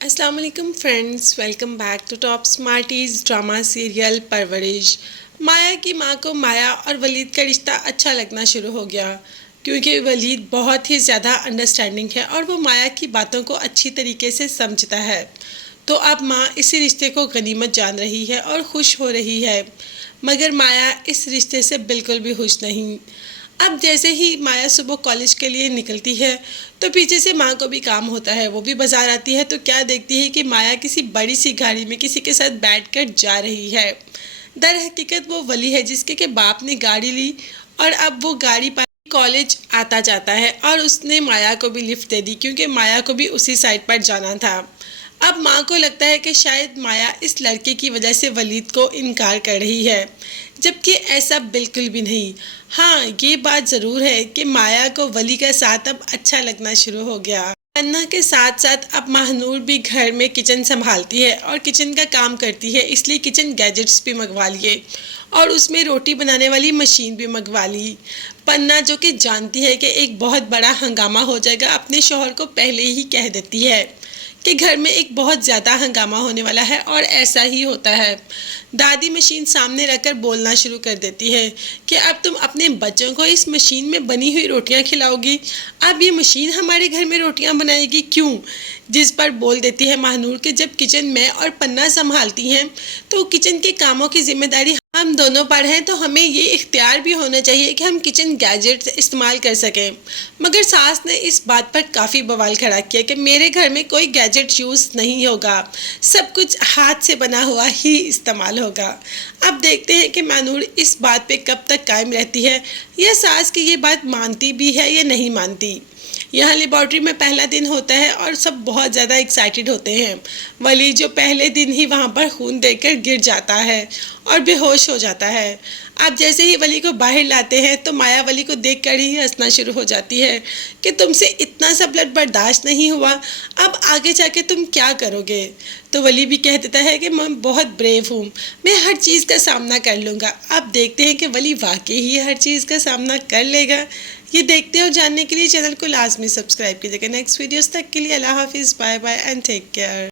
السلام علیکم friends, welcome back to top smarties drama serial Parvarish. Maya کی ماں کو مایا اور ولید کا رشتہ اچھا لگنا شروع ہو گیا کیونکہ ولید بہت ہی زیادہ انڈرسٹینڈنگ ہے اور وہ مایا کی باتوں کو اچھی طریقے سے سمجھتا ہے۔ تو اب ماں اسی رشتے کو غنیمت جان رہی ہے اور خوش ہو رہی ہے، مگر مایا اس رشتے سے بالکل بھی خوش نہیں۔ اب جیسے ہی مایا صبح کالج کے لیے نکلتی ہے تو پیچھے سے ماں کو بھی کام ہوتا ہے، وہ بھی بازار آتی ہے تو کیا دیکھتی ہے کہ مایا کسی بڑی سی گاڑی میں کسی کے ساتھ بیٹھ کر جا رہی ہے۔ در حقیقت وہ ولی ہے جس کے باپ نے گاڑی لی اور اب وہ گاڑی پر کالج آتا جاتا ہے اور اس نے مایا کو بھی لفٹ دے دی کیونکہ مایا کو بھی اسی سائٹ پر جانا تھا۔ اب ماں کو لگتا ہے کہ شاید مایا اس لڑکے کی وجہ سے ولید کو انکار کر رہی ہے، جبکہ ایسا بالکل بھی نہیں۔ ہاں، یہ بات ضرور ہے کہ مایا کو ولی کا ساتھ اب اچھا لگنا شروع ہو گیا۔ انّا کے ساتھ ساتھ اب ماہنور بھی گھر میں کچن سنبھالتی ہے اور کچن کا کام کرتی ہے، اس لیے کچن گیجٹس بھی منگوا لیے اور اس میں روٹی بنانے والی مشین بھی منگوا لی۔ پنّا جو کہ جانتی ہے کہ ایک بہت بڑا ہنگامہ ہو جائے گا، اپنے شوہر کو پہلے ہی کہہ دیتی ہے کہ گھر میں ایک بہت زیادہ ہنگامہ ہونے والا ہے اور ایسا ہی ہوتا ہے۔ دادی مشین سامنے رکھ کر بولنا شروع کر دیتی ہے کہ اب تم اپنے بچوں کو اس مشین میں بنی ہوئی روٹیاں کھلاؤ گی، اب یہ مشین ہمارے گھر میں روٹیاں بنائے گی کیوں؟ جس پر بول دیتی ہے ماہنور کہ جب کچن میں اور پنّا سنبھالتی ہیں تو کچن کے کاموں کی ذمہ داری ہم دونوں پر ہیں، تو ہمیں یہ اختیار بھی ہونا چاہیے کہ ہم کچن گیجٹ استعمال کر سکیں۔ مگر ساس نے اس بات پر کافی بوال کھڑا کیا کہ میرے گھر میں کوئی گیجٹ یوز نہیں ہوگا، سب کچھ ہاتھ سے بنا ہوا ہی استعمال ہوگا۔ اب دیکھتے ہیں کہ ماہنور اس بات پہ کب تک قائم رہتی ہے یا ساس کی یہ بات مانتی بھی ہے یا نہیں مانتی۔ یہاں لیبارٹری میں پہلا دن ہوتا ہے اور سب بہت زیادہ ایکسائٹڈ ہوتے ہیں۔ ولی جو پہلے دن ہی وہاں پر خون دے کر گر جاتا ہے اور بے ہوش ہو جاتا ہے۔ اب جیسے ہی ولی کو باہر لاتے ہیں تو مایا ولی کو دیکھ کر ہی ہنسنا شروع ہو جاتی ہے کہ تم سے اتنا سا بلڈ برداشت نہیں ہوا، اب آگے جا کے تم کیا کرو گے؟ تو ولی بھی کہہ دیتا ہے کہ میں بہت بریو ہوں، میں ہر چیز کا سامنا کر لوں گا۔ اب دیکھتے ہیں کہ ولی واقعی ہی ہر چیز کا سامنا کر لے گا۔ یہ دیکھتے اور جاننے کے لیے چینل کو لازمی سبسکرائب کیجیے گا۔ نیکسٹ ویڈیوز تک کے لیے اللہ حافظ، bye bye and take care.